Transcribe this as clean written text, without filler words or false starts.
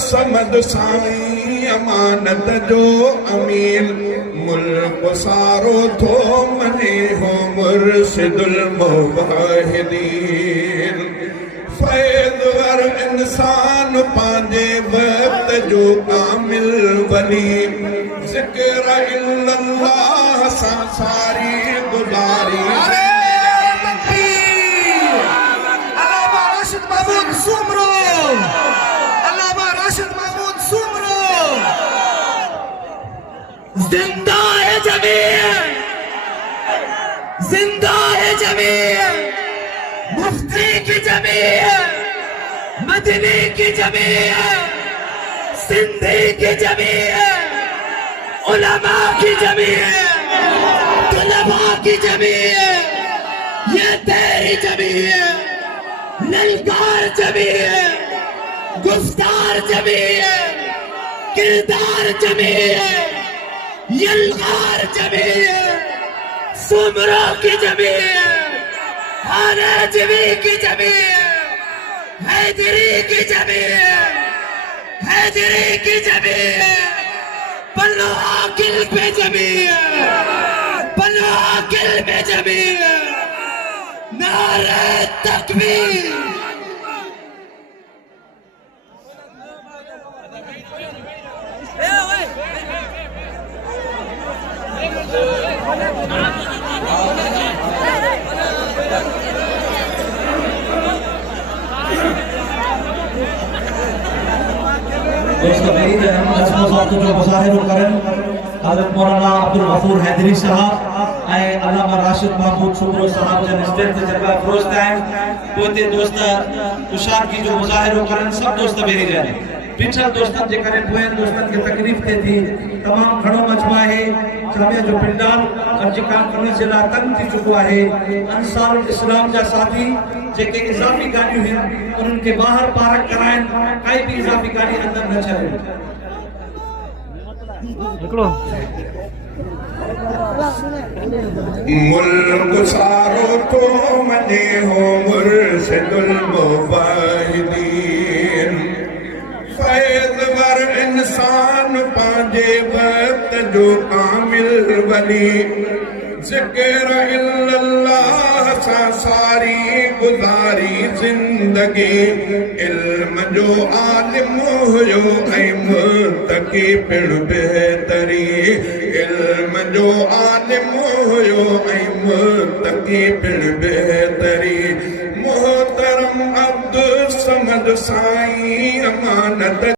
समद साईं अमानत जो अमीर मुल्क सारो थो मने हो मुर्शिदुल मुवाहिदीन फैज़ वर इंसान पांजे वक्त जो कामिल वली ज़िक्र इल्लल्लाह सा सारी गुज़ारी जिंदा है जमीर, जिंदा है जमीर, मुफ्ती की जमीर, मदनी की जमीर, सिंधी की जमीर, उलमा की जमीर, तुलबा की जमीर, ये तेरी जमीर, ललकार जमीर, गुफ्तार जमीर, किरदार जमीर, यलगार जमीर, सुमरा की जमीर, हानाजवी की जमीर, हैदरी की जमीर, हैदरी की जमीर, पल्लो आकिल पे जमीर, पल्लो आकिल पे जमीर, नारे तकबीर। दोस्तों मेरी हम साहब जो मुज़ाहिर करें हज़रत मौलाना अब्दुल गफूर हैदरी साहब ऐं अल्लामा राशिद महमूद शुक्रो साहब जन स्टेज ते जगह फरोज़ आहिनि पोइ दोस्त तुषार जो मुज़ाहिर करें सब दोस्त मेरी जाने पिछल दोस्तन जे करे पोयन दोस्तन के तकलीफ थे थी तमाम घणो मजमा है जामिया जो पिंडाल अर्जिकान कमी जिला तंग थी चुको है अंसार इस्लाम जा साथी जेके इजाफी गाड़ियों हैं उनके बाहर पार्क कराएं काई भी इजाफी गाड़ी अंदर न चले मुल्क सारो तो मने हो मुर्शिदुल मुवाहिदीन फैज़ वर इंसान पांजे वक्त जो कामिल वली ज़िक्र इल्लल्लाह सा सारी गुज़ारी जिंदगी इल्म जो आलिम हुयो ऐं मुत्तकी पिण बेहतरी इल्म जो आलिम हुयो ऐं मुत्तकी पिण बेहतरी मोहतरम अब्दुल समद साईं अमानत